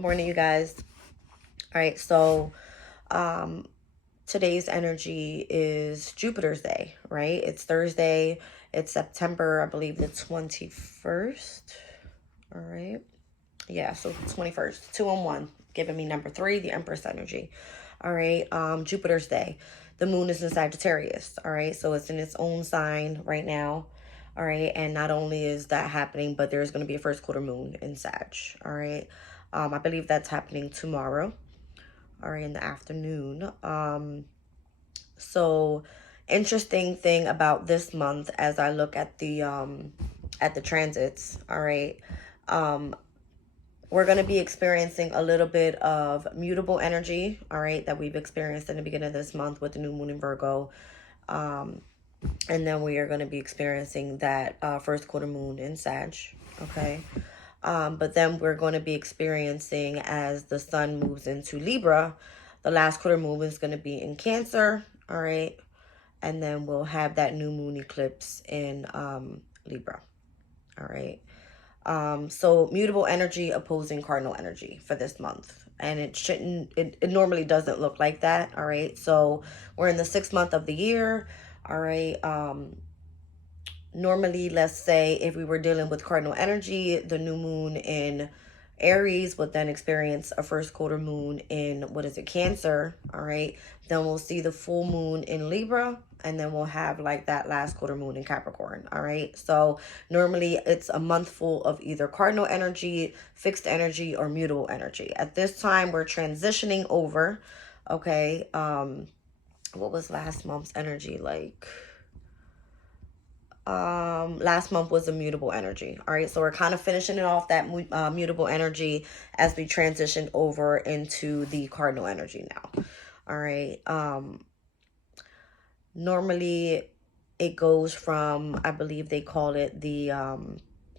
Good morning, you guys. All right, so um today's energy is Jupiter's day, right? It's Thursday. It's September, I believe, the 21st. All right. Yeah, so 21st, 2 on 1, giving me number 3, the Empress energy. All right, Jupiter's day. The moon is in Sagittarius. All right, so it's in its own sign right now. All right, and not only is that happening, but there's going to be a first quarter moon in Sag. All right, I believe that's happening tomorrow. All right, in the afternoon. So interesting thing about this month as I look at the transits. All right, um, we're going to be experiencing a little bit of mutable energy, all right, that we've experienced in the beginning of this month with the new moon in Virgo. Um, and then we are going to be experiencing that first quarter moon in Sag, okay? But then we're going to be experiencing, as the sun moves into Libra, the last quarter moon is going to be in Cancer, all right? And then we'll have that new moon eclipse in Libra, all right? So mutable energy opposing cardinal energy for this month. And it normally doesn't look like that. All right. So we're in the 6th month of the year. All right. Normally, let's say if we were dealing with cardinal energy, the new moon in Aries would then experience a first quarter moon in, what is it, Cancer. All right. Then we'll see the full moon in Libra, and then we'll have like that last quarter moon in Capricorn. All right. So normally it's a month full of either cardinal energy, fixed energy, or mutable energy. At this time, we're transitioning over. Okay. What was last month's energy like? Last month was a mutable energy. All right, so we're kind of finishing it off, that mutable energy, as we transition over into the cardinal energy now. All right. Normally it goes from, I believe they call it the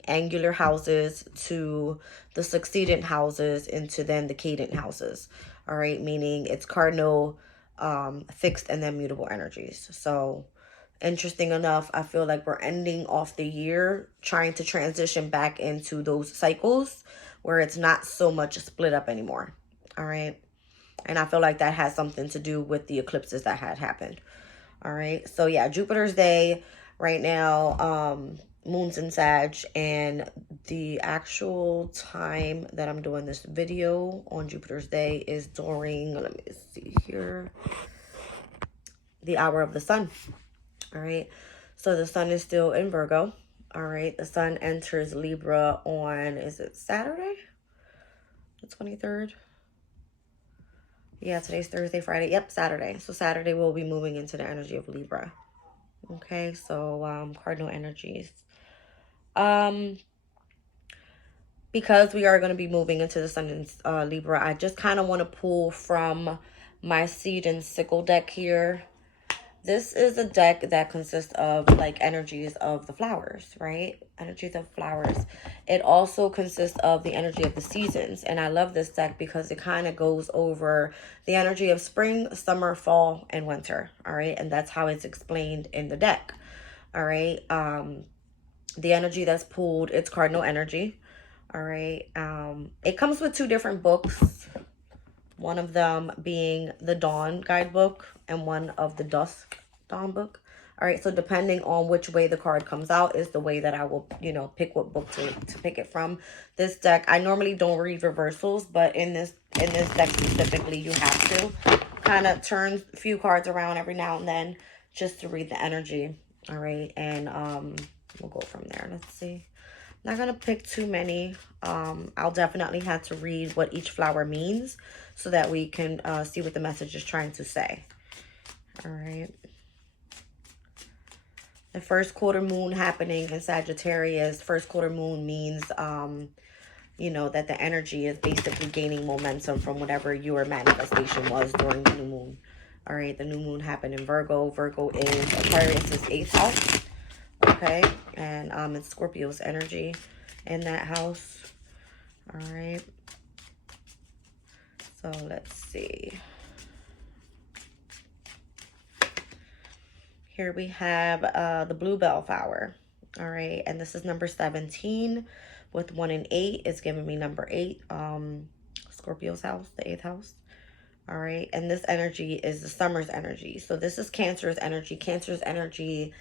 angular houses to the succeedent houses into then the cadent houses. All right, meaning it's cardinal, fixed, and then mutable energies. So interesting enough, I feel like we're ending off the year trying to transition back into those cycles where it's not so much split up anymore. All right. And I feel like that has something to do with the eclipses that had happened. All right. So yeah, Jupiter's day right now, moon's in Sag, and the actual time that I'm doing this video on Jupiter's day is during, let me see here, the hour of the sun. All right. So the sun is still in Virgo. All right. The sun enters Libra on, is it Saturday? The 23rd? Yeah, today's Thursday, Friday. Yep, Saturday. So Saturday we'll be moving into the energy of Libra. Okay, so cardinal energies. Because we are going to be moving into the sun in Libra, I just kind of want to pull from my seed and sickle deck here. This is a deck that consists of like energies of the flowers, right? Energies of flowers. It also consists of the energy of the seasons. And I love this deck because it kind of goes over the energy of spring, summer, fall, and winter. All right. And that's how it's explained in the deck. All right. The energy that's pulled, it's cardinal energy. All right. It comes with 2 different books. One of them being the Dawn guidebook and one of the Dusk Dawn book. All right, so depending on which way the card comes out is the way that I will, pick what book to pick it from. This deck, I normally don't read reversals, but in this deck specifically, you have to kind of turn a few cards around every now and then just to read the energy. All right, and we'll go from there. Let's see. Not gonna pick too many. I'll definitely have to read what each flower means so that we can see what the message is trying to say. All right. The first quarter moon happening in Sagittarius. First quarter moon means, that the energy is basically gaining momentum from whatever your manifestation was during the new moon. All right. The new moon happened in Virgo. Virgo is Aquarius's 8th house. Okay, and it's Scorpio's energy in that house. All right, so let's see. Here we have the Bluebell flower. All right, and this is number 17 with 1 and 8. It's giving me number 8. So Scorpio's house, the 8th house. All right. And this energy is the summer's energy. So this is Cancer's energy. Cancer's energy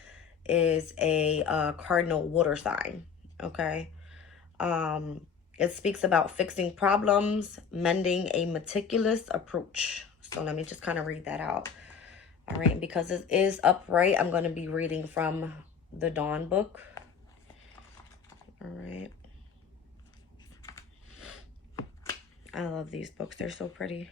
is a cardinal water sign. Okay. It speaks about fixing problems, mending a meticulous approach. So let me just kind of read that out. All right. And because it is upright, I'm going to be reading from the Dawn book. All right. I love these books. They're so pretty.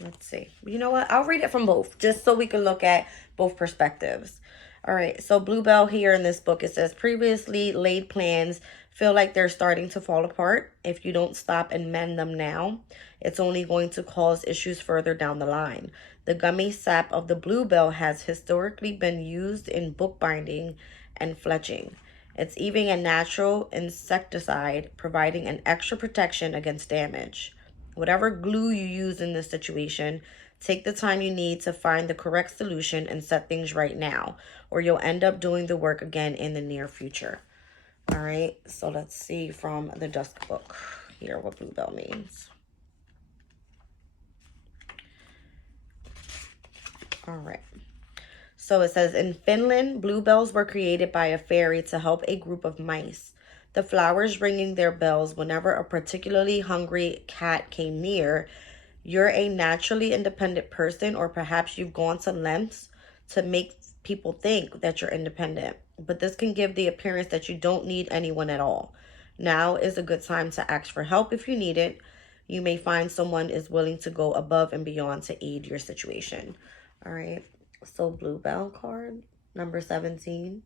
Let's see. You know what? I'll read it from both, just so we can look at both perspectives. All right. So Bluebell here in this book, it says, previously laid plans feel like they're starting to fall apart. If you don't stop and mend them now, it's only going to cause issues further down the line. The gummy sap of the bluebell has historically been used in bookbinding and fletching. It's even a natural insecticide, providing an extra protection against damage. Whatever glue you use in this situation, take the time you need to find the correct solution and set things right now, or you'll end up doing the work again in the near future. All right, so let's see from the Dusk book here what Bluebell means. All right. So it says, in Finland, bluebells were created by a fairy to help a group of mice. The flowers ringing their bells whenever a particularly hungry cat came near. You're a naturally independent person, or perhaps you've gone to lengths to make people think that you're independent. But this can give the appearance that you don't need anyone at all. Now is a good time to ask for help if you need it. You may find someone is willing to go above and beyond to aid your situation. All right. So Bluebell card, number 17.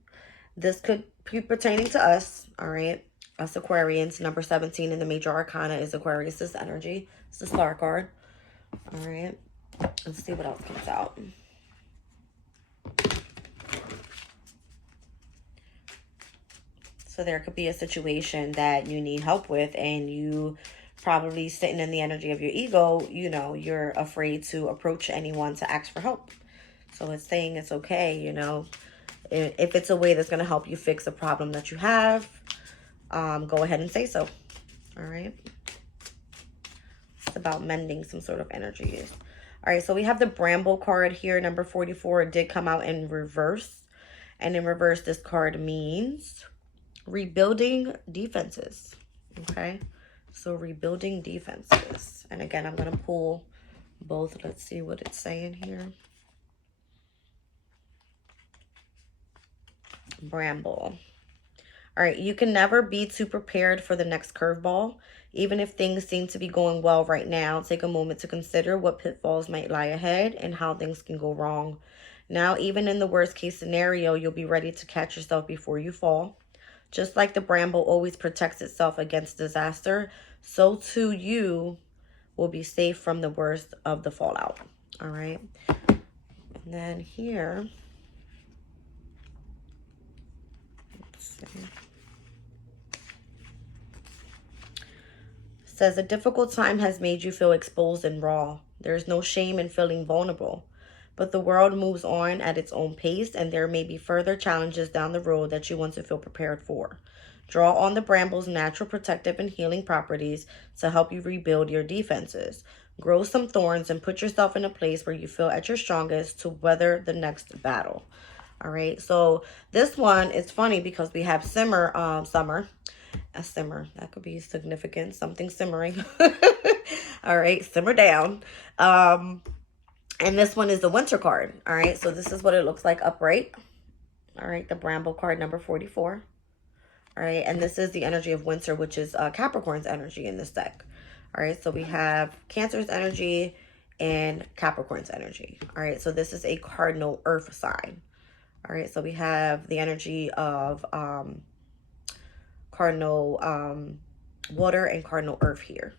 This could be pertaining to us, all right? Us Aquarians. Number 17 in the major arcana is Aquarius's energy. It's the star card. All right. Let's see what else comes out. So there could be a situation that you need help with, and you probably sitting in the energy of your ego, you know, you're afraid to approach anyone to ask for help. So it's saying it's okay, you know, if it's a way that's going to help you fix a problem that you have, go ahead and say so. All right. It's about mending some sort of energies. All right. So we have the Bramble card here. Number 44. It did come out in reverse. And in reverse, this card means rebuilding defenses. Okay. So rebuilding defenses. And again, I'm going to pull both. Let's see what it's saying here. Bramble. All right, you can never be too prepared for the next curveball. Even if things seem to be going well right now, take a moment to consider what pitfalls might lie ahead and how things can go wrong. Now, even in the worst case scenario, you'll be ready to catch yourself before you fall. Just like the bramble always protects itself against disaster, so too you will be safe from the worst of the fallout. All right. And then here, says a difficult time has made you feel exposed and raw. There's no shame in feeling vulnerable, but the world moves on at its own pace, and there may be further challenges down the road that you want to feel prepared for. Draw on the bramble's natural protective and healing properties to help you rebuild your defenses. Grow some thorns and put yourself in a place where you feel at your strongest to weather the next battle. All right, so this one is funny because we have summer, a simmer. That could be significant, something simmering. All right, simmer down. And this one is the winter card. All right, so this is what it looks like upright. All right, the Bramble card, number 44. All right, and this is the energy of winter, which is Capricorn's energy in this deck. All right, so we have Cancer's energy and Capricorn's energy. All right, so this is a cardinal earth sign. All right, so we have the energy of cardinal water and cardinal earth here,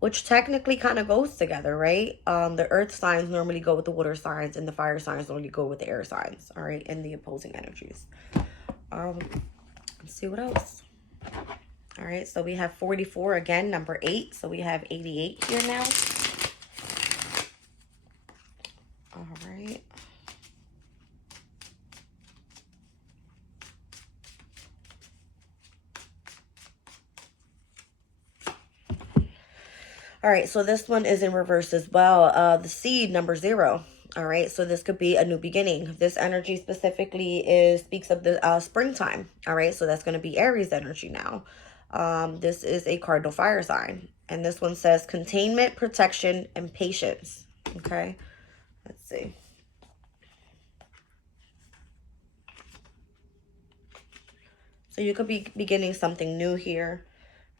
which technically kind of goes together, right? The earth signs normally go with the water signs, and the fire signs normally go with the air signs, all right, and the opposing energies. Let's see what else. All right, so we have 44 again, number 8. So we have 88 here now. All right. All right, so this one is in reverse as well. The seed, number 0. All right, so this could be a new beginning. This energy specifically speaks of the springtime. All right, so that's going to be Aries energy now. This is a cardinal fire sign. And this one says containment, protection, and patience. Okay, let's see. So you could be beginning something new here.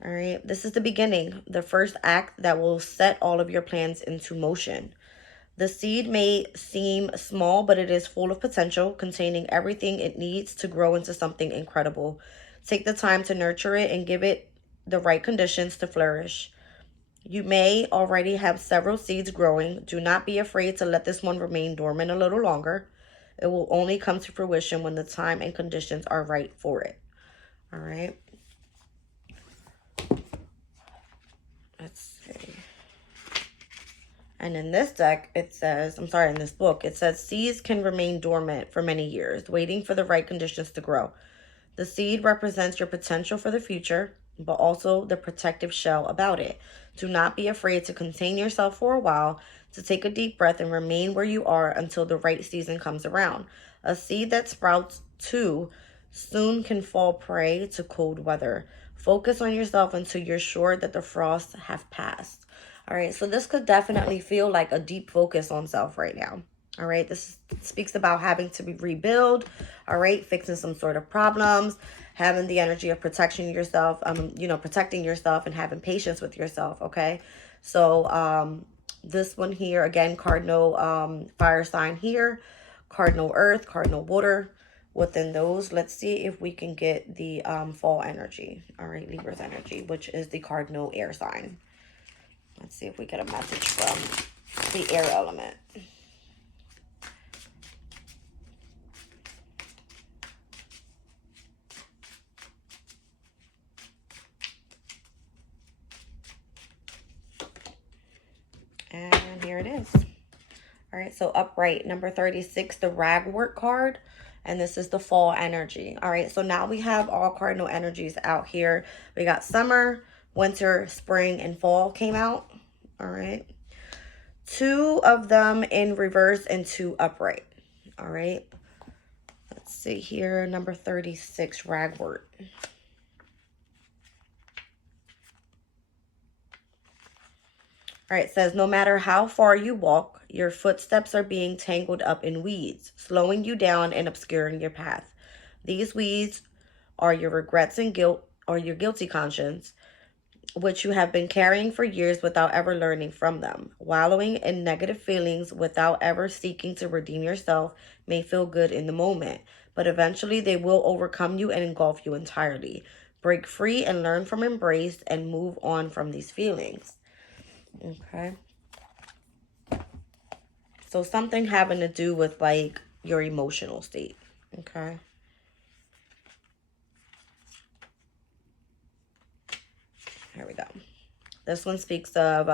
All right, this is the beginning, the first act that will set all of your plans into motion. The seed may seem small, but it is full of potential, containing everything it needs to grow into something incredible. Take the time to nurture it and give it the right conditions to flourish. You may already have several seeds growing. Do not be afraid to let this one remain dormant a little longer. It will only come to fruition when the time and conditions are right for it. All right. Let's see. And in this deck, it says, I'm sorry, in this book, it says seeds can remain dormant for many years, waiting for the right conditions to grow. The seed represents your potential for the future, but also the protective shell about it. Do not be afraid to contain yourself for a while, to take a deep breath and remain where you are until the right season comes around. A seed that sprouts too soon can fall prey to cold weather. Focus on yourself until you're sure that the frosts have passed. All right, so this could definitely feel like a deep focus on self right now. All right, this speaks about having to be rebuild. All right, fixing some sort of problems, having the energy of protection yourself, protecting yourself and having patience with yourself. Okay, so this one here again, cardinal fire sign here, cardinal earth, cardinal water. Within those, let's see if we can get the fall energy. All right, Libra's energy, which is the cardinal air sign. Let's see if we get a message from the air element. And here it is. All right, so upright, number 36, the ragwort card. And this is the fall energy. All right, so now we have all cardinal energies out here. We got summer, winter, spring, and fall came out. All right. 2 of them in reverse and 2 upright. All right. Let's see here, number 36, ragwort. All right, it says, no matter how far you walk, your footsteps are being tangled up in weeds, slowing you down and obscuring your path. These weeds are your regrets and guilt, or your guilty conscience, which you have been carrying for years without ever learning from them. Wallowing in negative feelings without ever seeking to redeem yourself may feel good in the moment, but eventually they will overcome you and engulf you entirely. Break free and learn from embrace and move on from these feelings. Okay. So something having to do with like your emotional state. Okay. Here we go. This one speaks of,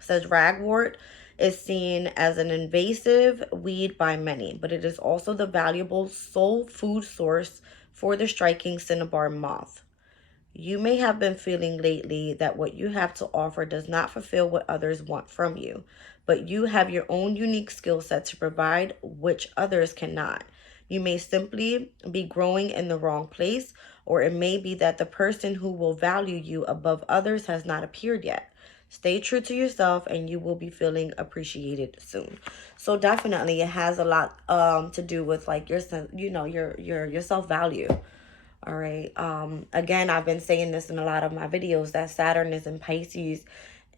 says ragwort is seen as an invasive weed by many, but it is also the valuable soul food source for the striking cinnabar moth. You may have been feeling lately that what you have to offer does not fulfill what others want from you, but you have your own unique skill set to provide which others cannot. You may simply be growing in the wrong place, or it may be that the person who will value you above others has not appeared yet. Stay true to yourself and you will be feeling appreciated soon. So definitely it has a lot to do with like your self-value. All right. Again, I've been saying this in a lot of my videos that Saturn is in Pisces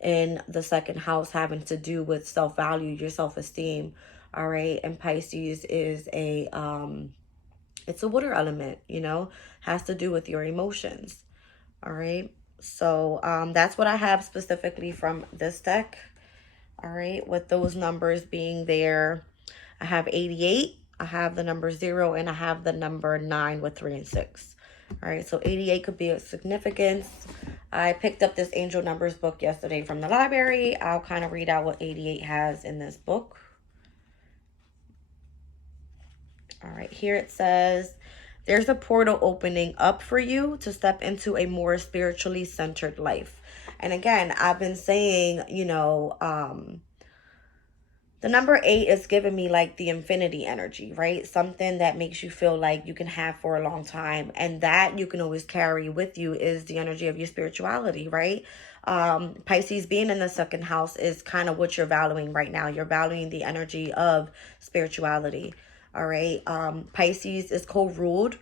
in the 2nd house, having to do with self-value, your self-esteem. All right. And Pisces is it's a water element, has to do with your emotions. All right. So that's what I have specifically from this deck. All right. With those numbers being there, I have 88. I have the number 0 and I have the number 9 with 3 and 6. All right, so 88 could be a significance. I picked up this Angel Numbers book yesterday from the library. I'll kind of read out what 88 has in this book. All right, here it says, there's a portal opening up for you to step into a more spiritually centered life. And again, I've been saying, you know, the number 8 is giving me like the infinity energy, right? Something that makes you feel like you can have for a long time. And that you can always carry with you is the energy of your spirituality, right? Pisces being in the second house is kind of what you're valuing right now. You're valuing the energy of spirituality, all right? Pisces is co-ruled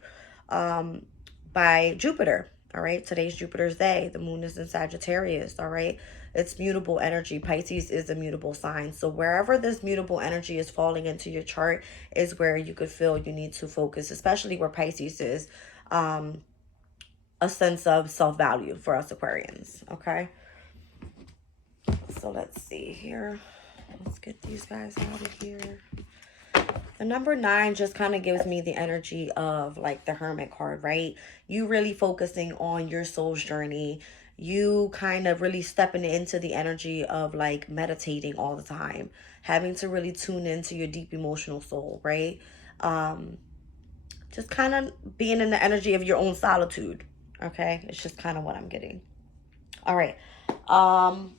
by Jupiter. All right, today's Jupiter's day. The moon is in Sagittarius. All right, it's mutable energy. Pisces is a mutable sign. So wherever this mutable energy is falling into your chart is where you could feel you need to focus, especially where Pisces is a sense of self-value for us Aquarians. Okay, so let's see here. Let's get these guys out of here. The number 9 just kind of gives me the energy of like the Hermit card, right? You really focusing on your soul's journey. You kind of really stepping into the energy of like meditating all the time, having to really tune into your deep emotional soul, right? Just kind of being in the energy of your own solitude. Okay, it's just kind of what I'm getting. All right,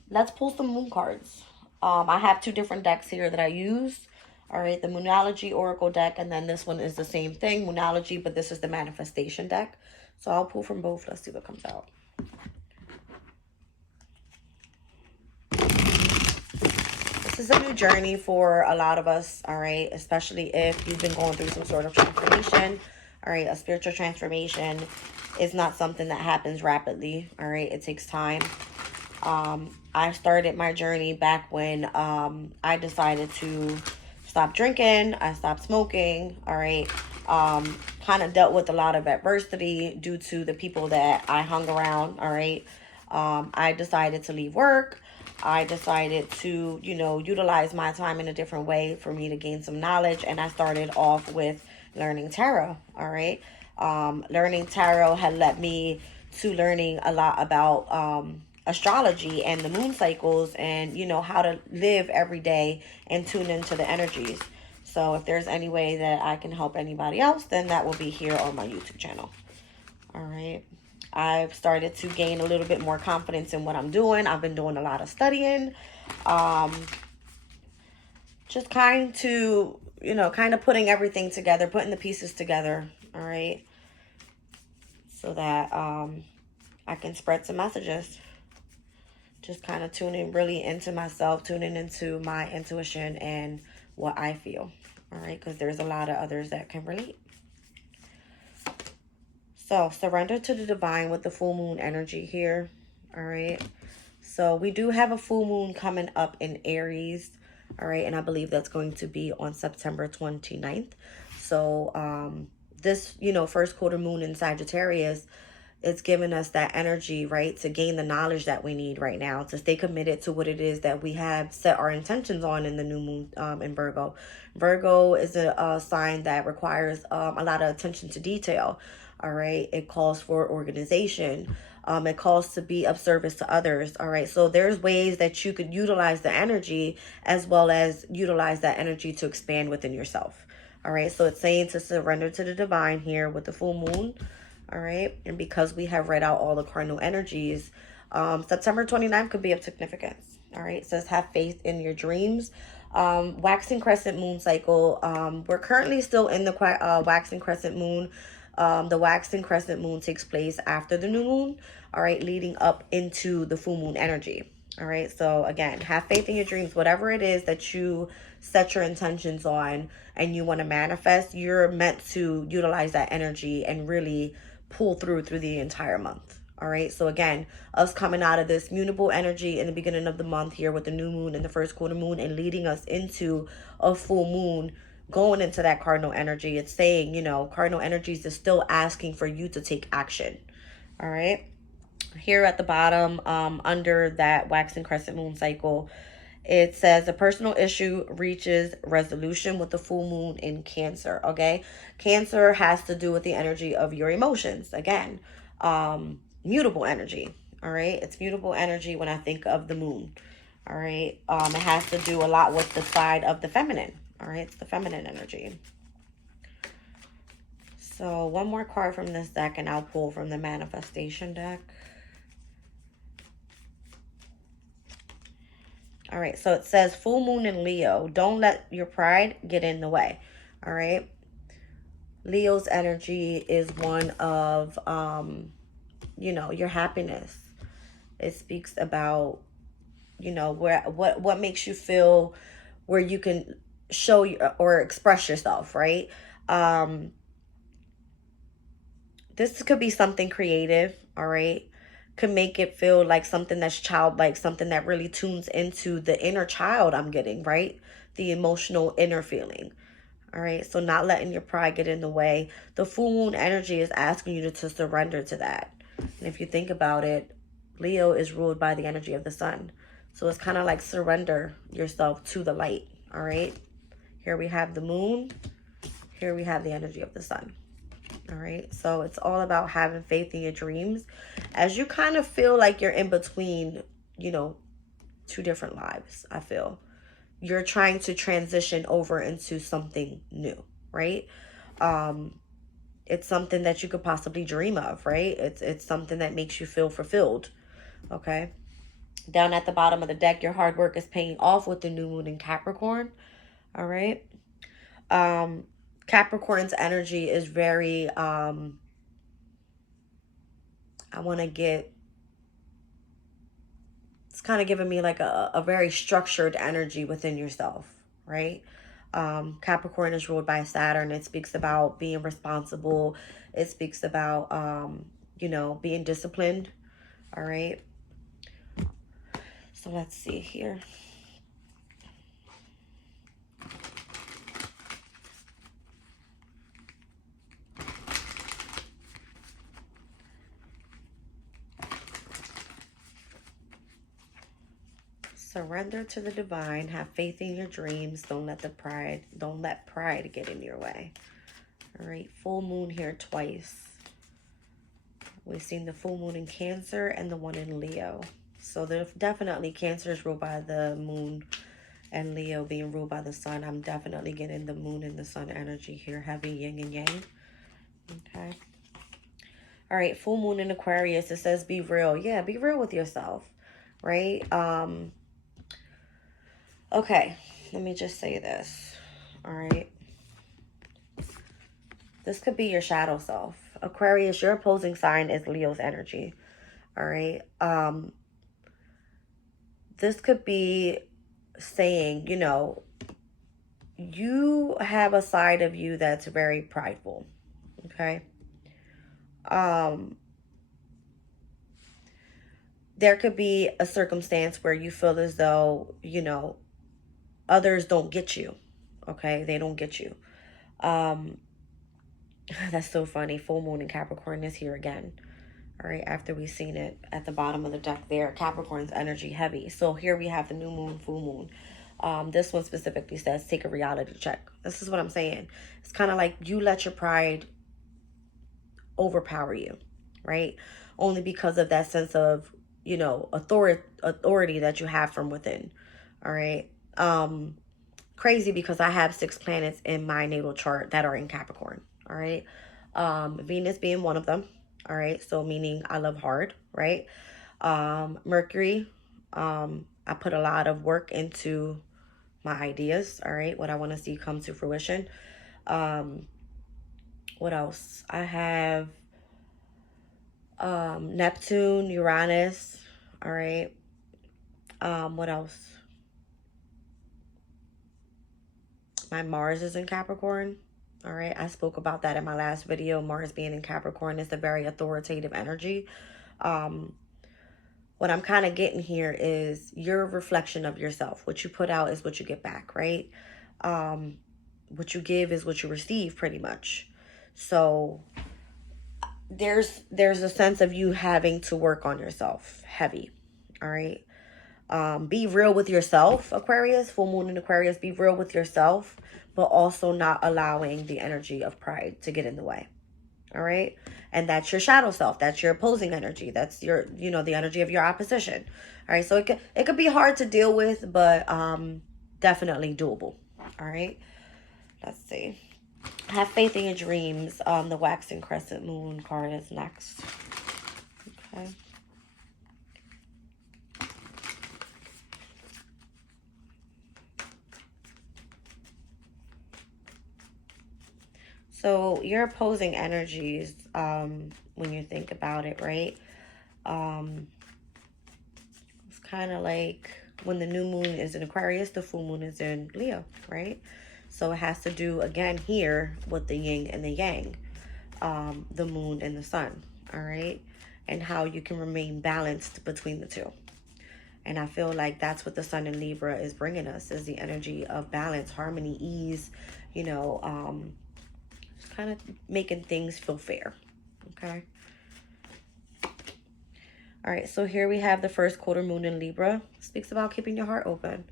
let's pull some moon cards. I have 2 different decks here that I use. All right, the Moonology Oracle deck, and then this one is the same thing, Moonology, but this is the Manifestation deck. So I'll pull from both. Let's see what comes out. This is a new journey for a lot of us, all right, especially if you've been going through some sort of transformation. All right, a spiritual transformation is not something that happens rapidly, all right? It takes time. I started my journey back when I decided to stop drinking. I stopped smoking. All right. Kind of dealt with a lot of adversity due to the people that I hung around. All right. I decided to leave work. I decided to, you know, utilize my time in a different way for me to gain some knowledge. And I started off with learning tarot. All right. Learning tarot had led me to learning a lot about astrology and the moon cycles and, you know, how to live every day and tune into the energies. So if there's any way that I can help anybody else, then that will be here on my YouTube channel. All right. I've started to gain a little bit more confidence in what I'm doing. I've been doing a lot of studying. Just kind to, you know, kind of putting everything together, putting the pieces together. All right. So that I can spread some messages. Just kind of tuning really into myself, tuning into my intuition and what I feel. All right, because there's a lot of others that can relate. So surrender to the divine with the full moon energy here. All right. So we do have a full moon coming up in Aries. All right. And I believe that's going to be on September 29th. So this, you know, first quarter moon in Sagittarius, it's giving us that energy, right, to gain the knowledge that we need right now, to stay committed to what it is that we have set our intentions on in the new moon in Virgo. Virgo is a sign that requires a lot of attention to detail, all right? It calls for organization. It calls to be of service to others, all right? So there's ways that you could utilize the energy as well as utilize that energy to expand within yourself, all right? So it's saying to surrender to the divine here with the full moon. All right. And because we have read out all the cardinal energies, September 29th could be of significance. All right. It says have faith in your dreams. Waxing crescent moon cycle. We're currently still in the waxing crescent moon. The waxing crescent moon takes place after the new moon. All right. Leading up into the full moon energy. All right. So again, have faith in your dreams. Whatever it is that you set your intentions on and you want to manifest, you're meant to utilize that energy and really pull through the entire month. All right. So again, us coming out of this mutable energy in the beginning of the month here with the new moon and the first quarter moon and leading us into a full moon, going into that cardinal energy. It's saying, you know, cardinal energies is still asking for you to take action. All right. Here at the bottom, under that waxing crescent moon cycle, it says a personal issue reaches resolution with the full moon in Cancer, okay? Cancer has to do with the energy of your emotions. Again, mutable energy, all right? It's mutable energy when I think of the moon, all right? It has to do a lot with the side of the feminine, all right? It's the feminine energy. So 1 more card from this deck and I'll pull from the Manifestation deck. All right, so it says full moon in Leo. Don't let your pride get in the way. All right. Leo's energy is one of, you know, your happiness. It speaks about, you know, what makes you feel where you can show or express yourself, right? This could be something creative, all right? Could make it feel like something that's childlike, something that really tunes into the inner child I'm getting, right? The emotional inner feeling. All right, so not letting your pride get in the way. The full moon energy is asking you to surrender to that. And if you think about it, Leo is ruled by the energy of the sun. So it's kind of like surrender yourself to the light. All right, here we have the moon. Here we have the energy of the sun. All right, so it's all about having faith in your dreams as you kind of feel like you're in between, you know, two different lives. I feel you're trying to transition over into something new, right? It's something that you could possibly dream of, right? It's something that makes you feel fulfilled. Okay. Down at the bottom of the deck, your hard work is paying off with the new moon in Capricorn. All right. Capricorn's energy is very it's kind of giving me like a very structured energy within yourself, right? Capricorn is ruled by Saturn. It speaks about being responsible. It speaks about, you know, being disciplined. All right. So let's see here. Surrender to the divine. Have faith in your dreams. Don't let pride get in your way. All right. Full moon here twice. We've seen the full moon in Cancer and the one in Leo. So there's definitely Cancer is ruled by the moon and Leo being ruled by the sun. I'm definitely getting the moon and the sun energy here. Heavy yin and yang. Okay. All right. Full moon in Aquarius. It says be real. Yeah, be real with yourself. Right? Okay. Let me just say this. All right. This could be your shadow self. Aquarius, your opposing sign is Leo's energy. All right. This could be saying, you know, you have a side of you that's very prideful. Okay. There could be a circumstance where you feel as though, you know, others don't get you. Okay. They don't get you. That's so funny. Full moon in Capricorn is here again. All right, after we've seen it at the bottom of the deck there, Capricorn's energy heavy. So here we have the new moon, full moon. This one specifically says take a reality check. This is what I'm saying. It's kind of like you let your pride overpower you, right? Only because of that sense of, you know, authority that you have from within. All right. Crazy because I have 6 planets in my natal chart that are in Capricorn. All right. Venus being one of them. All right. So meaning I love hard, right? Mercury, I put a lot of work into my ideas. All right. What I want to see come to fruition. What else? I have Neptune, Uranus. All right. What else? My Mars is in Capricorn. All right. I spoke about that in my last video. Mars being in Capricorn is a very authoritative energy. What I'm kind of getting here is you're a reflection of yourself. What you put out is what you get back, right? What you give is what you receive, pretty much. So there's a sense of you having to work on yourself, heavy. All right. Be real with yourself, Aquarius, full moon in Aquarius. Be real with yourself, but also not allowing the energy of pride to get in the way. All right. And that's your shadow self. That's your opposing energy. That's your, you know, the energy of your opposition. All right. So it could be hard to deal with, but definitely doable. All right. Let's see. Have faith in your dreams. The waxing crescent moon card is next. Okay. So your opposing energies, when you think about it, right? It's kind of like when the new moon is in Aquarius, the full moon is in Leo, right? So it has to do, again, here with the yin and the yang, the moon and the sun, all right? And how you can remain balanced between the two. And I feel like that's what the sun in Libra is bringing us, is the energy of balance, harmony, ease, you know, kind of making things feel fair, okay? All right, so here we have the first quarter moon in Libra. Speaks about keeping your heart open,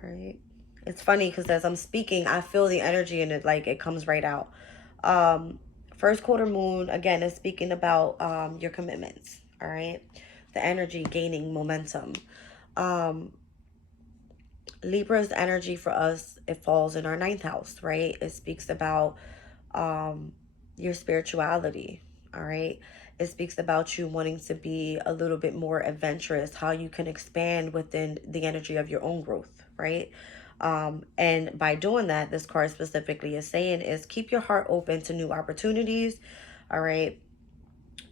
all right? It's funny because as I'm speaking, I feel the energy in it, like it comes right out. First quarter moon, again, is speaking about your commitments, all right? The energy gaining momentum. Libra's energy for us, it falls in our ninth house, right? It speaks about your spirituality, all right? It speaks about you wanting to be a little bit more adventurous, how you can expand within the energy of your own growth, right? And by doing that, this card specifically is saying is keep your heart open to new opportunities, all right?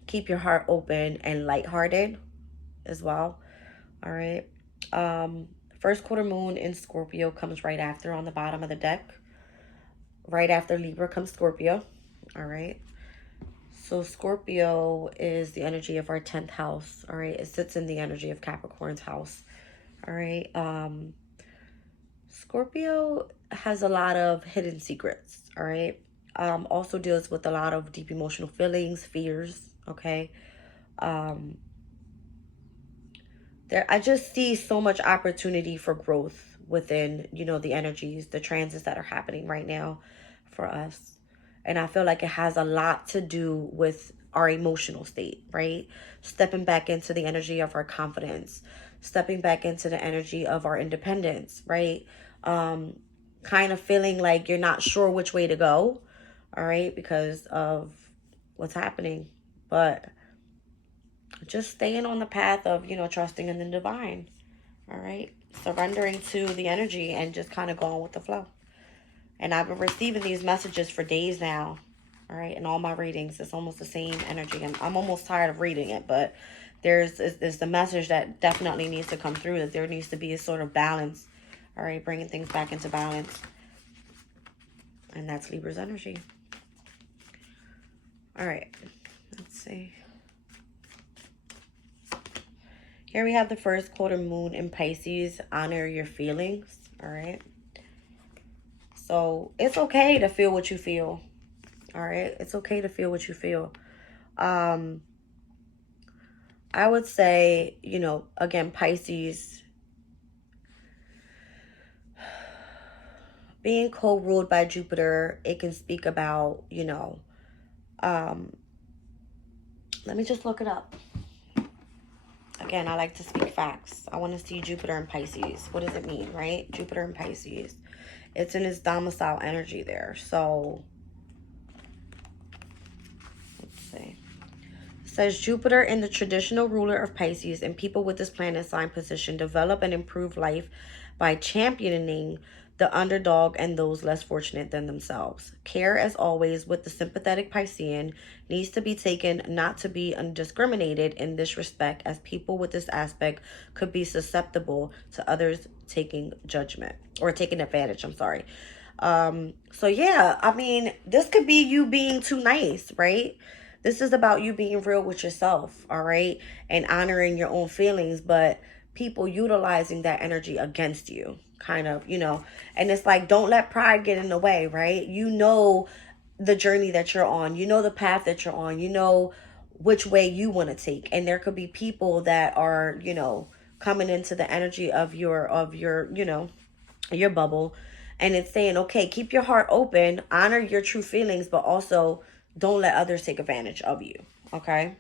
Keep your heart open and lighthearted as well, all right? First quarter moon in Scorpio comes right after on the bottom of the deck. Right after Libra comes Scorpio, all right? So Scorpio is the energy of our 10th house, all right? It sits in the energy of Capricorn's house, all right? Scorpio has a lot of hidden secrets, all right? Also deals with a lot of deep emotional feelings, fears, okay? I just see so much opportunity for growth within, you know, the energies, the transits that are happening right now for us. And I feel like it has a lot to do with our emotional state, right? Stepping back into the energy of our confidence, stepping back into the energy of our independence, right? Kind of feeling like you're not sure which way to go, all right, because of what's happening. But just staying on the path of, you know, trusting in the divine, all right? Surrendering to the energy and just kind of going with the flow. And I've been receiving these messages for days now, all right? In all my readings, it's almost the same energy. And I'm almost tired of reading it, but there's the message that definitely needs to come through, that there needs to be a sort of balance, all right? Bringing things back into balance. And that's Libra's energy. All right, let's see. Here we have the first quarter moon in Pisces. Honor your feelings, all right? So it's okay to feel what you feel, all right? It's okay to feel what you feel. I would say, you know, again, Pisces, being co-ruled by Jupiter, it can speak about, you know, let me just look it up. Again, I like to speak facts. I want to see Jupiter in Pisces. What does it mean, right? Jupiter in Pisces. It's in its domicile energy there. So, let's see. It says Jupiter in the traditional ruler of Pisces, and people with this planet sign position develop and improve life by championing the underdog and those less fortunate than themselves. Care, as always, with the sympathetic Piscean needs to be taken not to be undiscriminated in this respect, as people with this aspect could be susceptible to others taking judgment or taking advantage. I'm sorry. So yeah, I mean, this could be you being too nice, right? This is about you being real with yourself, all right? And honoring your own feelings, but people utilizing that energy against you, kind of, you know. And it's like, don't let pride get in the way, right? You know the journey that you're on. You know the path that you're on. You know which way you want to take. And there could be people that are, you know, coming into the energy of your, you know, your bubble. And it's saying, okay, keep your heart open, honor your true feelings, but also don't let others take advantage of you, okay?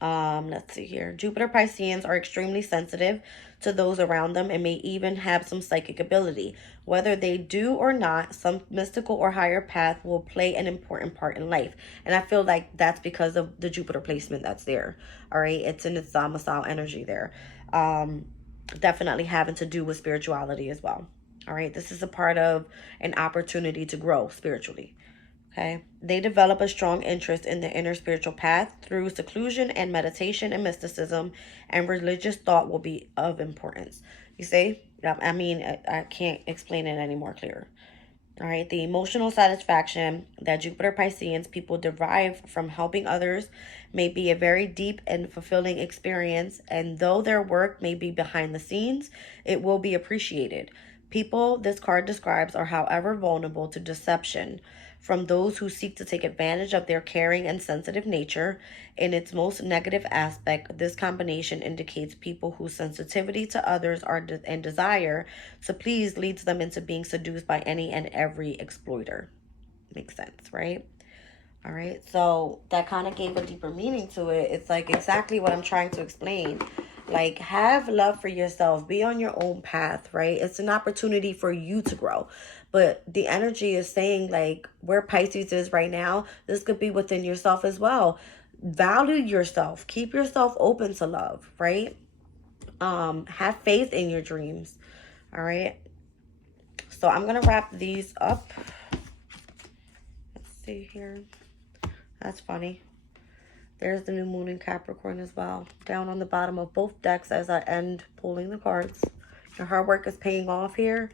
Let's see here. Jupiter Pisceans are extremely sensitive to those around them and may even have some psychic ability. Whether they do or not, some mystical or higher path will play an important part in life. And I feel like that's because of the Jupiter placement that's there. All right. It's in its domicile energy there. Definitely having to do with spirituality as well. All right. This is a part of an opportunity to grow spiritually. Okay. They develop a strong interest in the inner spiritual path through seclusion and meditation and mysticism, and religious thought will be of importance. You see? I mean, I can't explain it any more clear. All right. The emotional satisfaction that Jupiter Pisceans people derive from helping others may be a very deep and fulfilling experience, and though their work may be behind the scenes, it will be appreciated. People this card describes are, however, vulnerable to deception from those who seek to take advantage of their caring and sensitive nature. In its most negative aspect, this combination indicates people whose sensitivity to others and desire to please leads them into being seduced by any and every exploiter. Makes sense, right? All right, so that kind of gave a deeper meaning to it. It's like exactly what I'm trying to explain. Like, have love for yourself, be on your own path, right? It's an opportunity for you to grow. But the energy is saying, like, where Pisces is right now, this could be within yourself as well. Value yourself, keep yourself open to love, right? Have faith in your dreams. All right, so I'm gonna wrap these up. Let's see here. That's funny. There's the new moon in Capricorn as well. Down on the bottom of both decks as I end pulling the cards. Your hard work is paying off here.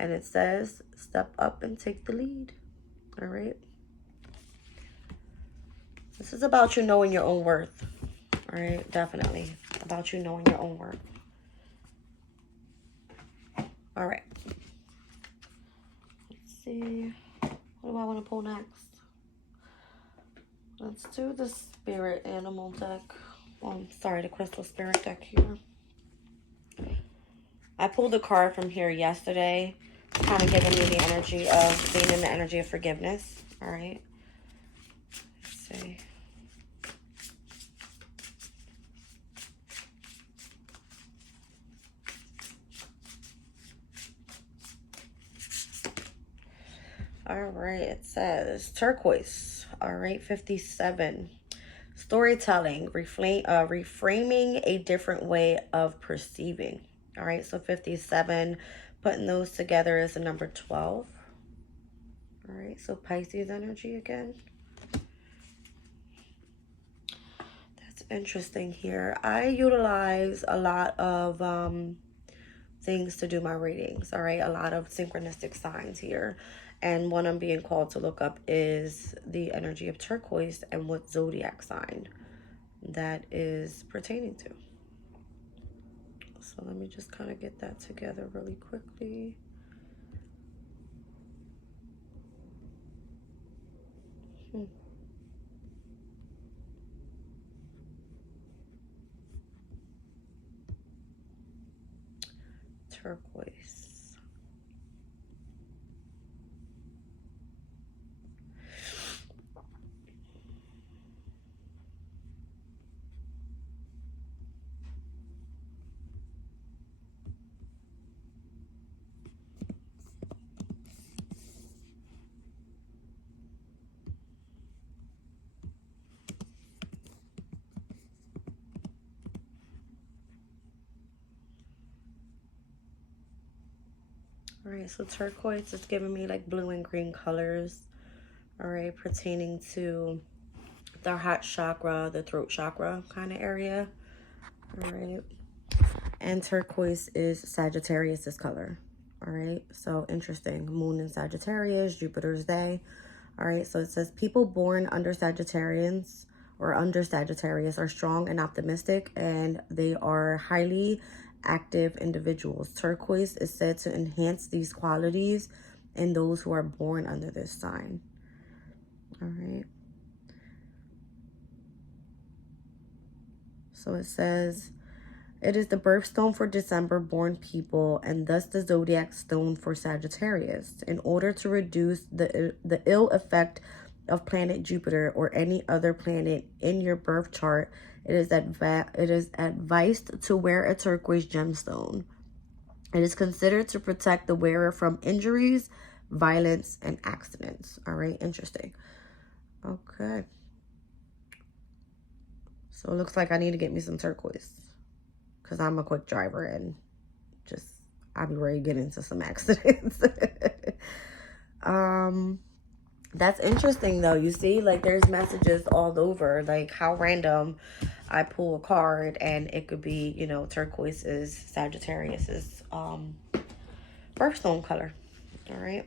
And it says, step up and take the lead. All right. This is about you knowing your own worth. All right. Definitely. About you knowing your own worth. All right. Let's see. What do I want to pull next? Let's do the spirit animal deck. I'm sorry, the crystal spirit deck here. I pulled a card from here yesterday, kind of giving me the energy of being in the energy of forgiveness. All right. Let's see. All right. It says turquoise. All right. 57. Storytelling, reframing a different way of perceiving. All right, so 57, putting those together is the number 12. All right, so Pisces energy again. That's interesting here. I utilize a lot of things to do my readings. All right, a lot of synchronistic signs here. And one I'm being called to look up is the energy of turquoise and what zodiac sign that is pertaining to. So let me just kind of get that together really quickly. Turquoise. All right, so turquoise is giving me like blue and green colors. All right, pertaining to the heart chakra, the throat chakra kind of area. All right. And turquoise is Sagittarius's color. All right, so interesting. Moon in Sagittarius, Jupiter's day. All right, so it says people born under Sagittarians or under Sagittarius are strong and optimistic, and they are highly active individuals. Turquoise is said to enhance these qualities in those who are born under this sign. All right. So it says, it is the birthstone for December-born people and thus the zodiac stone for Sagittarius. In order to reduce the ill effect of planet Jupiter or any other planet in your birth chart, it is advised to wear a turquoise gemstone. It is considered to protect the wearer from injuries, violence, and accidents. All right, interesting. Okay. So it looks like I need to get me some turquoise because I'm a quick driver and just, I'll be ready to get into some accidents. That's interesting though. You see, like there's messages all over. Like how random I pull a card and it could be, you know, turquoise is Sagittarius's birthstone color. All right.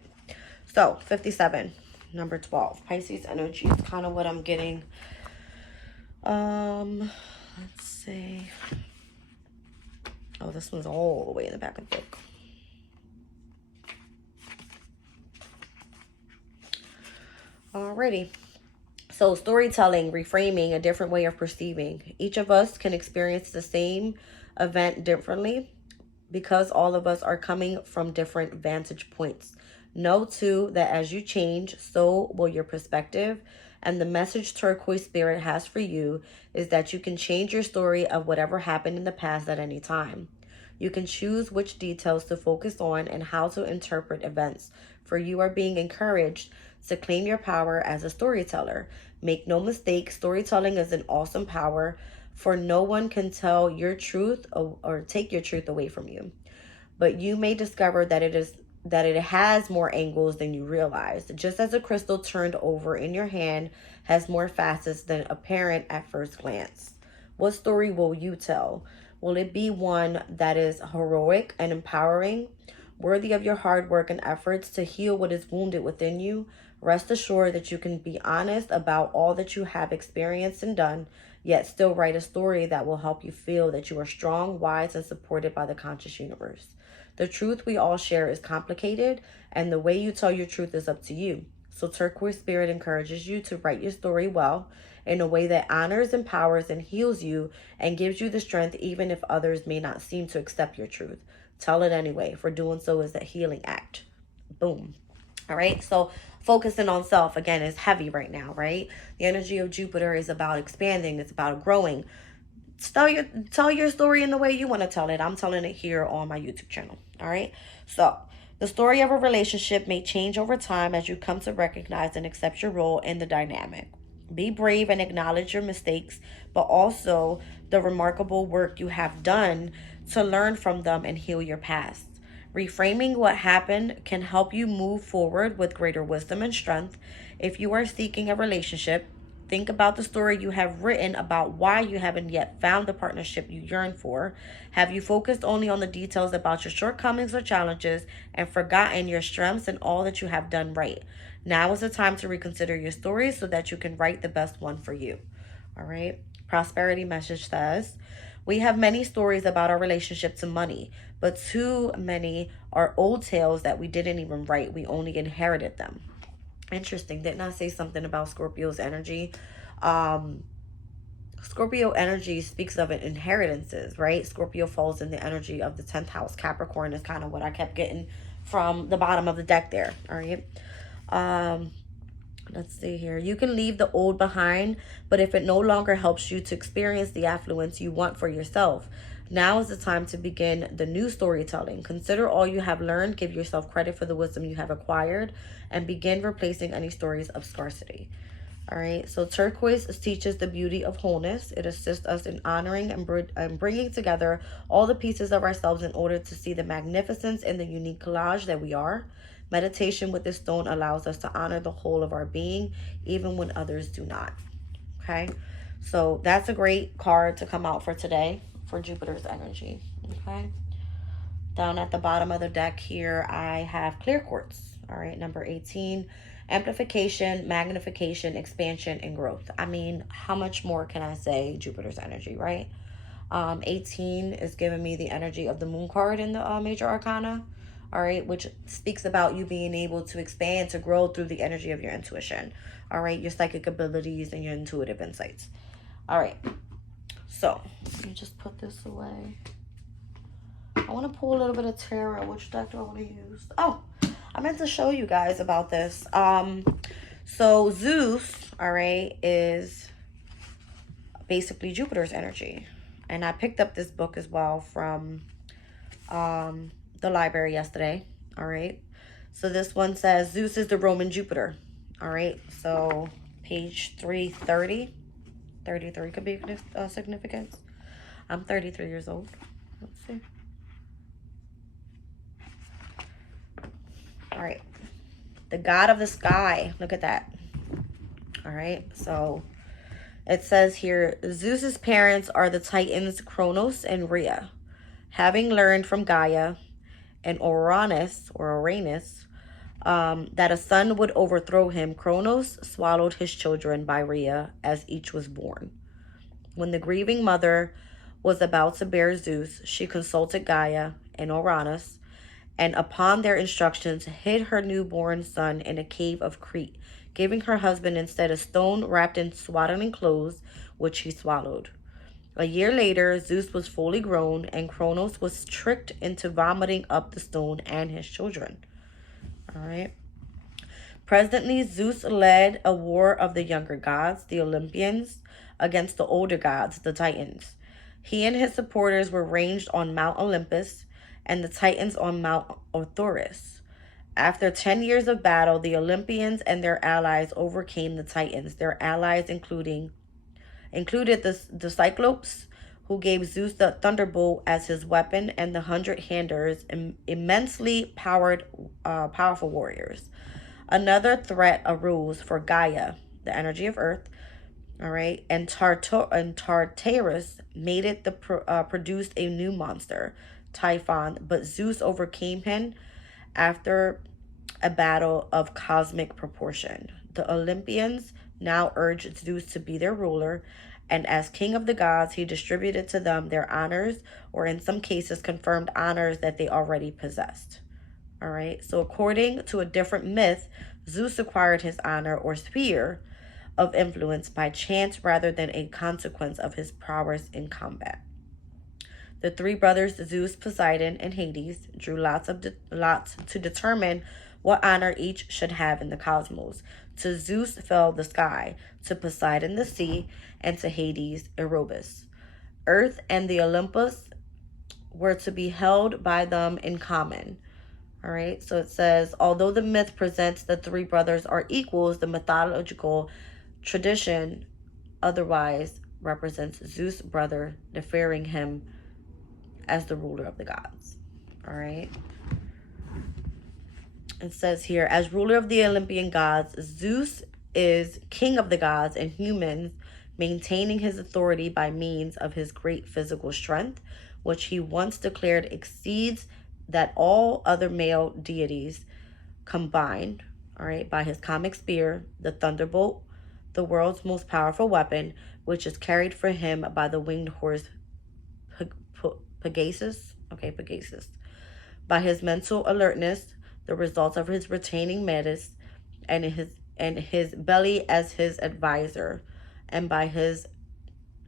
So 57, number 12. Pisces energy is kind of what I'm getting. Let's see. Oh, this one's all the way in the back of the book. Alrighty. So storytelling, reframing, a different way of perceiving. Each of us can experience the same event differently because all of us are coming from different vantage points. Know too that as you change, so will your perspective. And the message Turquoise Spirit has for you is that you can change your story of whatever happened in the past at any time. You can choose which details to focus on and how to interpret events, for you are being encouraged to claim your power as a storyteller. Make no mistake, storytelling is an awesome power, for no one can tell your truth or take your truth away from you. But you may discover that it has more angles than you realize. Just as a crystal turned over in your hand has more facets than apparent at first glance. What story will you tell? Will it be one that is heroic and empowering, worthy of your hard work and efforts to heal what is wounded within you? Rest assured that you can be honest about all that you have experienced and done, yet still write a story that will help you feel that you are strong, wise, and supported by the conscious universe. The truth we all share is complicated, and the way you tell your truth is up to you. So Turquoise Spirit encourages you to write your story well, in a way that honors, empowers, and heals you, and gives you the strength even if others may not seem to accept your truth. Tell it anyway, for doing so is a healing act. Boom. All right, so focusing on self again is heavy right now, right? The energy of Jupiter is about expanding, it's about growing. Tell your story in the way you want to tell it. I'm telling it here on my YouTube channel. All right. So the story of a relationship may change over time as you come to recognize and accept your role in the dynamic. Be brave and acknowledge your mistakes, but also the remarkable work you have done to learn from them and heal your past. Reframing what happened can help you move forward with greater wisdom and strength. If you are seeking a relationship, think about the story you have written about why you haven't yet found the partnership you yearn for. Have you focused only on the details about your shortcomings or challenges and forgotten your strengths and all that you have done right? Now is the time to reconsider your story so that you can write the best one for you. All right. Prosperity message says, we have many stories about our relationship to money, but too many are old tales that we didn't even write. We only inherited them. Interesting. Didn't I say something about Scorpio's energy? Scorpio energy speaks of inheritances, right? Scorpio falls in the energy of the 10th house. Capricorn is kind of what I kept getting from the bottom of the deck there. All right. Let's see here. You can leave the old behind, but if it no longer helps you to experience the affluence you want for yourself, now is the time to begin the new storytelling. Consider all you have learned, give yourself credit for the wisdom you have acquired, and begin replacing any stories of scarcity. All right, so turquoise teaches the beauty of wholeness. It assists us in honoring and bringing together all the pieces of ourselves in order to see the magnificence and the unique collage that we are. Meditation with this stone allows us to honor the whole of our being, even when others do not. Okay, so that's a great card to come out for today for Jupiter's energy. Okay, down at the bottom of the deck here, I have clear quartz. All right, number 18. Amplification, magnification, expansion, and growth. I mean, how much more can I say Jupiter's energy, right? 18 is giving me the energy of the moon card in the major arcana, all right, which speaks about you being able to expand, to grow through the energy of your intuition, all right, your psychic abilities and your intuitive insights. All right, so let me just put this away. I want to pull a little bit of tarot. Which deck do I want to use? Oh, I meant to show you guys about this. So Zeus, all right, is basically Jupiter's energy. And I picked up this book as well from the library yesterday, all right? So this one says Zeus is the Roman Jupiter, all right? So page 330, 33 could be significance. I'm 33 years old. Let's see. All right. The god of the sky. Look at that. All right. So it says here, Zeus's parents are the Titans Kronos and Rhea. Having learned from Gaia and Uranus, that a son would overthrow him, Kronos swallowed his children by Rhea as each was born. When the grieving mother was about to bear Zeus, she consulted Gaia and Uranus, and upon their instructions hid her newborn son in a cave of Crete, giving her husband instead a stone wrapped in swaddling clothes, which he swallowed. A year later, Zeus was fully grown, and Kronos was tricked into vomiting up the stone and his children. All right. Presently, Zeus led a war of the younger gods, the Olympians, against the older gods, the Titans. He and his supporters were ranged on Mount Olympus, and the Titans on Mount Othrys. After 10 years of battle, the Olympians and their allies overcame the Titans. Their allies included the Cyclopes, who gave Zeus the thunderbolt as his weapon, and the 100-handers, immensely powerful warriors. Another threat arose for Gaia, the energy of Earth, all right, and Tartarus made it produced a new monster, Typhon, but Zeus overcame him after a battle of cosmic proportion. The Olympians now urged Zeus to be their ruler, and as king of the gods, he distributed to them their honors, or in some cases confirmed honors that they already possessed. All right, so according to a different myth, Zeus acquired his honor or sphere of influence by chance rather than a consequence of his prowess in combat. The three brothers, Zeus, Poseidon, and Hades, drew lots to determine what honor each should have in the cosmos. To Zeus fell the sky, to Poseidon the sea, and to Hades Erebus. Earth and the Olympus were to be held by them in common. All right, so it says, although the myth presents the three brothers are equals, the mythological tradition otherwise represents Zeus' brother, deferring him as the ruler of the gods. All right. It says here, as ruler of the Olympian gods, Zeus is king of the gods and humans, maintaining his authority by means of his great physical strength, which he once declared exceeds that all other male deities combined, all right, by his comic spear, the thunderbolt, the world's most powerful weapon, which is carried for him by the winged horse Pegasus. Okay, Pegasus. By his mental alertness, the result of his retaining Metis, and his belly as his advisor, and by his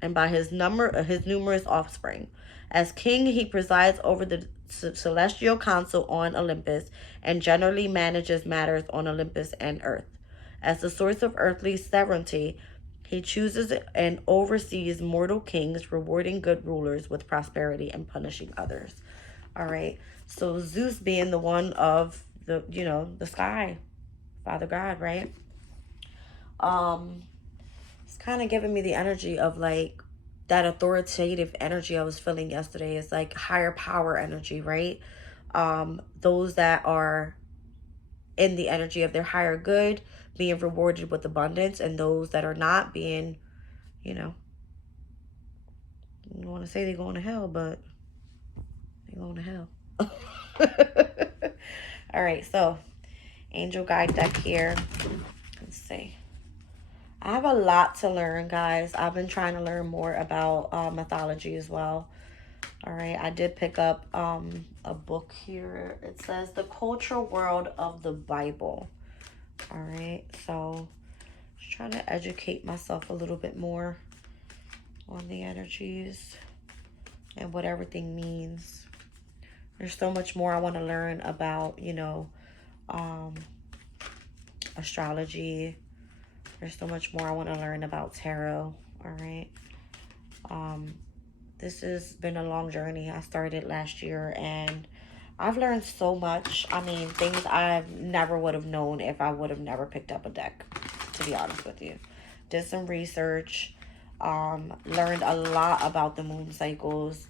numerous offspring. As king, he presides over the celestial council on Olympus and generally manages matters on Olympus and Earth. As the source of earthly sovereignty, he chooses and oversees mortal kings, rewarding good rulers with prosperity and punishing others. All right. So Zeus being the one of the sky, Father God, right? It's kind of giving me the energy of like that authoritative energy I was feeling yesterday. Is like higher power energy, right? Those that are in the energy of their higher good being rewarded with abundance, and those that are not being, I don't want to say they're going to hell, but they're going to hell. All right, so angel guide deck here. Let's see. I have a lot to learn, guys. I've been trying to learn more about mythology as well. All right, I did pick up a book here. It says The Cultural World of the Bible. All right, so just trying to educate myself a little bit more on the energies and what everything means. There's so much more I want to learn about, astrology. There's so much more I want to learn about tarot. All right. This has been a long journey. I started last year and I've learned so much. I mean, things I never would have known if I would have never picked up a deck, to be honest with you. Did some research, learned a lot about the moon cycles.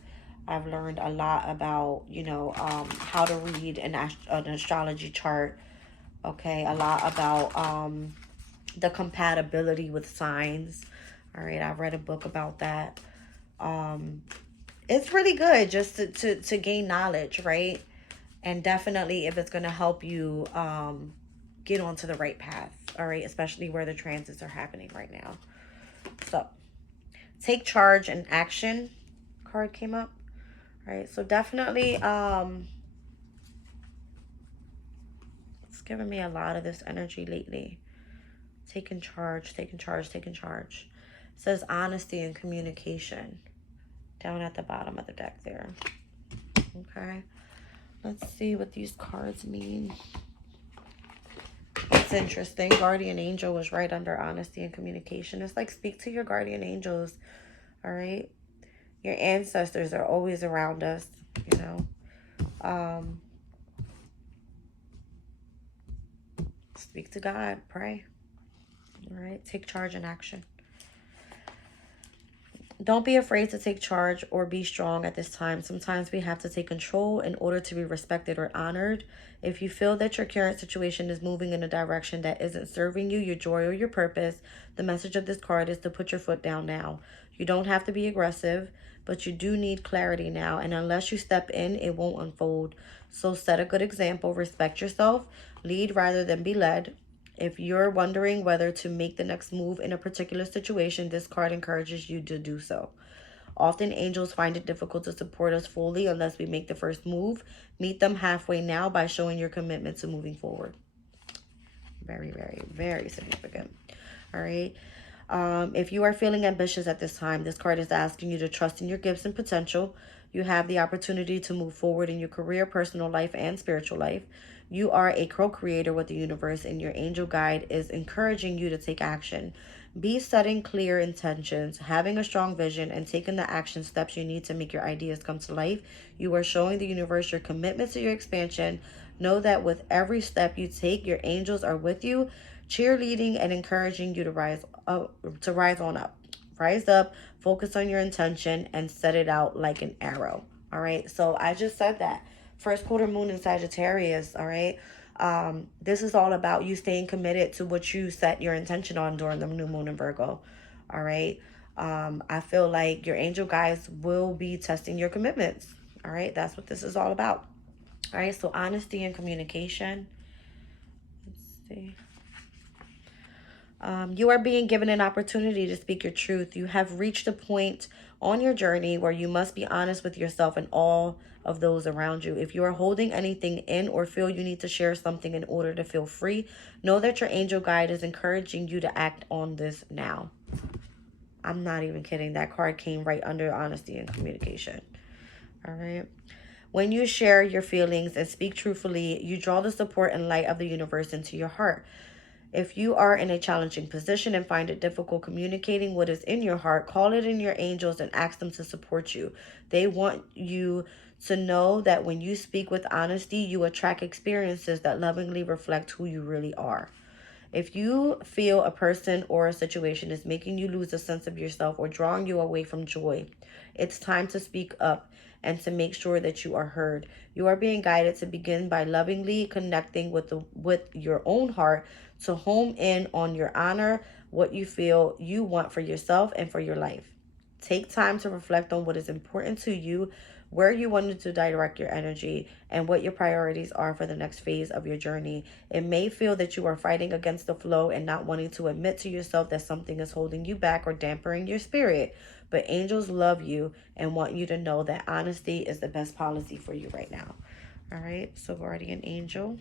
I've learned a lot about, how to read an astrology chart. Okay, a lot about the compatibility with signs. All right, I read a book about that. It's really good just to gain knowledge, right? And definitely if it's going to help you get onto the right path, all right, especially where the transits are happening right now. So take charge and action card came up. All right, so definitely it's giving me a lot of this energy lately. Taking charge, taking charge, taking charge. It says honesty and communication down at the bottom of the deck there. Okay, let's see what these cards mean. It's interesting. Guardian angel was right under honesty and communication. It's like speak to your guardian angels. All right, your ancestors are always around us, you know. Speak to God, pray. All right, take charge and action. Don't be afraid to take charge or be strong at this time. Sometimes we have to take control in order to be respected or honored. If you feel that your current situation is moving in a direction that isn't serving you, your joy, or your purpose, the message of this card is to put your foot down now. You don't have to be aggressive, but you do need clarity now. And unless you step in, it won't unfold. So set a good example, respect yourself, lead rather than be led. If you're wondering whether to make the next move in a particular situation, this card encourages you to do so. Often angels find it difficult to support us fully unless we make the first move. Meet them halfway now by showing your commitment to moving forward. Very, very, very significant. All right. If you are feeling ambitious at this time, this card is asking you to trust in your gifts and potential. You have the opportunity to move forward in your career, personal life, and spiritual life. You are a co-creator with the universe, and your angel guide is encouraging you to take action. Be setting clear intentions, having a strong vision, and taking the action steps you need to make your ideas come to life. You are showing the universe your commitment to your expansion. Know that with every step you take, your angels are with you, cheerleading and encouraging you to rise on up. Rise up, focus on your intention, and set it out like an arrow. All right. So I just said that. First quarter moon in Sagittarius. All right. This is all about you staying committed to what you set your intention on during the new moon in Virgo. All right. I feel like your angel guides will be testing your commitments. All right. That's what this is all about. All right. So honesty and communication. Let's see. You are being given an opportunity to speak your truth. You have reached a point on your journey where you must be honest with yourself and all of those around you. If you are holding anything in or feel you need to share something in order to feel free, know that your angel guide is encouraging you to act on this now. I'm not even kidding. That card came right under honesty and communication. All right. When you share your feelings and speak truthfully, you draw the support and light of the universe into your heart. If you are in a challenging position and find it difficult communicating what is in your heart, call it in your angels and ask them to support you. They want you to know that when you speak with honesty, you attract experiences that lovingly reflect who you really are. If you feel a person or a situation is making you lose a sense of yourself or drawing you away from joy, it's time to speak up and to make sure that you are heard. You are being guided to begin by lovingly connecting with your own heart, to home in on your honor, what you feel you want for yourself and for your life. Take time to reflect on what is important to you, where you wanted to direct your energy, and what your priorities are for the next phase of your journey. It may feel that you are fighting against the flow and not wanting to admit to yourself that something is holding you back or dampening your spirit, but angels love you and want you to know that honesty is the best policy for you right now. All right, so guardian angel.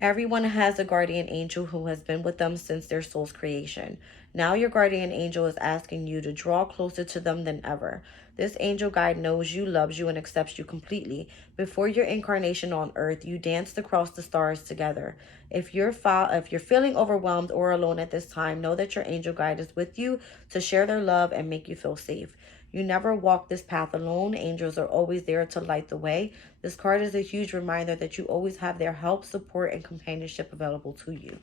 Everyone has a guardian angel who has been with them since their soul's creation. Now your guardian angel is asking you to draw closer to them than ever. This angel guide knows you, loves you, and accepts you completely. Before your incarnation on earth, you danced across the stars together. If you're feeling overwhelmed or alone at this time, know that your angel guide is with you to share their love and make you feel safe. You never walk this path alone. Angels are always there to light the way. This card is a huge reminder that you always have their help, support, and companionship available to you.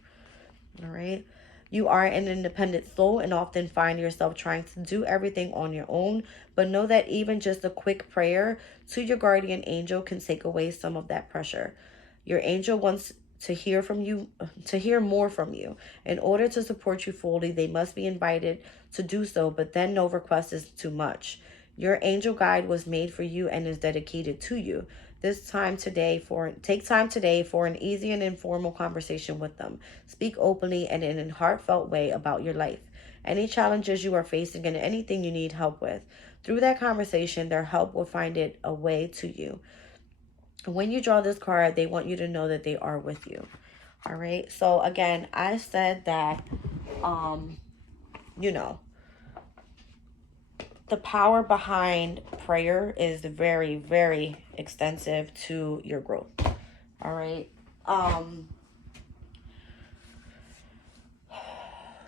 All right. You are an independent soul and often find yourself trying to do everything on your own, but know that even just a quick prayer to your guardian angel can take away some of that pressure. Your angel wants to hear from you, to hear more from you. In order to support you fully, they must be invited to do so, but then no request is too much. Your angel guide was made for you and is dedicated to you. Take time today for an easy and informal conversation with them. Speak openly and in a heartfelt way about your life, any challenges you are facing, and anything you need help with. Through that conversation, their help will find it a way to you. When you draw this card, they want you to know that they are with you. All right. So again, I said that, you know, the power behind prayer is very, very extensive to your growth. All right.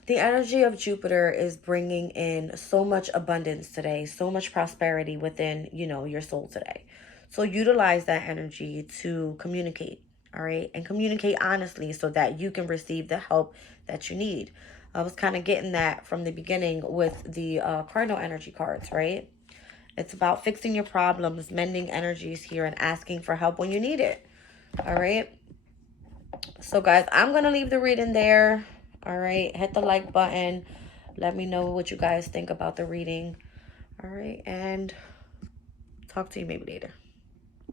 The energy of Jupiter is bringing in so much abundance today, so much prosperity within, your soul today. So utilize that energy to communicate, all right? And communicate honestly so that you can receive the help that you need. I was kind of getting that from the beginning with the cardinal energy cards, right? It's about fixing your problems, mending energies here, and asking for help when you need it, all right? So, guys, I'm going to leave the reading there. All right. Hit the like button. Let me know what you guys think about the reading. All right. And talk to you maybe later.